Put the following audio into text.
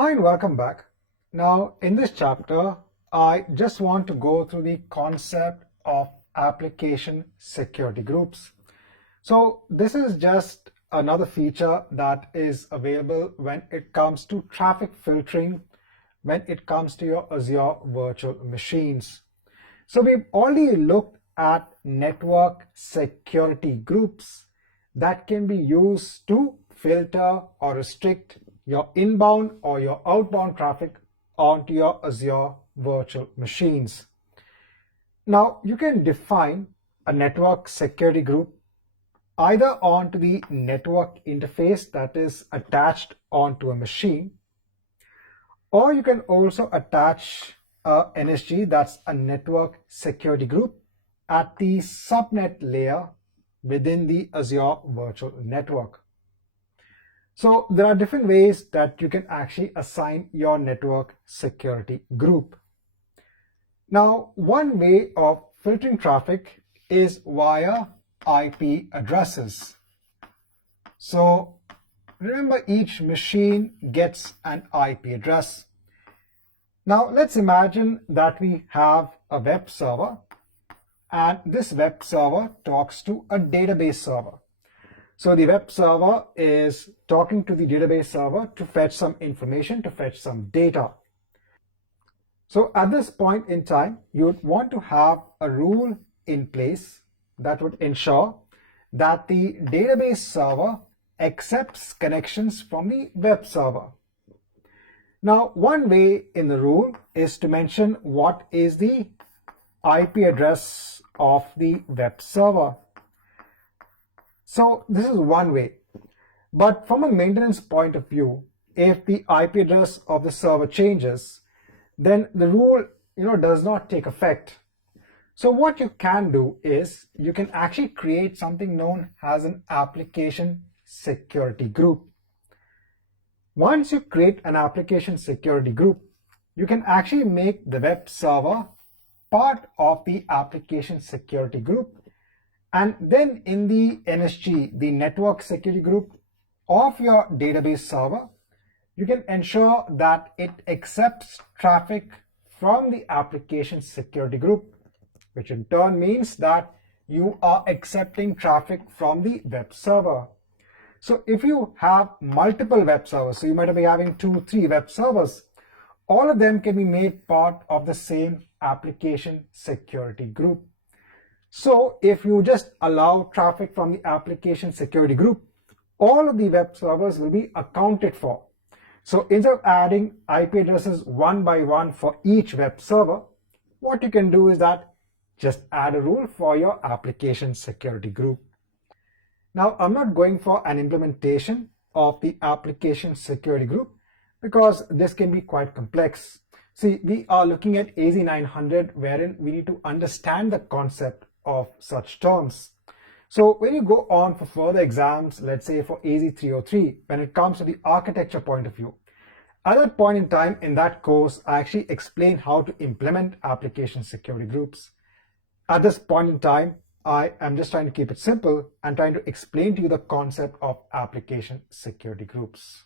Hi and welcome back. Now in this chapter, I just want to go through the concept of application security groups. So this is just another feature that is available when it comes to traffic filtering, when it comes to your Azure virtual machines. So we've already looked at network security groups that can be used to filter or restrict your inbound or your outbound traffic onto your Azure virtual machines. Now you can define a network security group either onto the network interface that is attached onto a machine, or you can also attach a NSG, that's a network security group, at the subnet layer within the Azure virtual network. So there are different ways that you can actually assign your network security group. Now, one way of filtering traffic is via IP addresses. So remember, each machine gets an IP address. Now let's imagine that we have a web server, and this web server talks to a database server. So the web server is talking to the database server to fetch some information, to fetch some data. So at this point in time, you would want to have a rule in place that would ensure that the database server accepts connections from the web server. Now, one way in the rule is to mention what is the IP address of the web server. So this is one way. But from a maintenance point of view, if the IP address of the server changes, then the rule does not take effect. So what you can do is you can actually create something known as an application security group. Once you create an application security group, you can actually make the web server part of the application security group, and then in the NSG, the network security group of your database server, you can ensure that it accepts traffic from the application security group, which in turn means that you are accepting traffic from the web server. So if you have multiple web servers, so you might be having 2-3 web servers, all of them can be made part of the same application security group. So if you just allow traffic from the application security group, all of the web servers will be accounted for. So instead of adding IP addresses one by one for each web server, what you can do is that just add a rule for your application security group. Now, I'm not going for an implementation of the application security group because this can be quite complex. See, we are looking at AZ900, wherein we need to understand the concept of such terms. So when you go on for further exams, let's say for AZ303, when it comes to the architecture point of view, at that point in time in that course, I actually explain how to implement application security groups. At this point in time, I am just trying to keep it simple and trying to explain to you the concept of application security groups.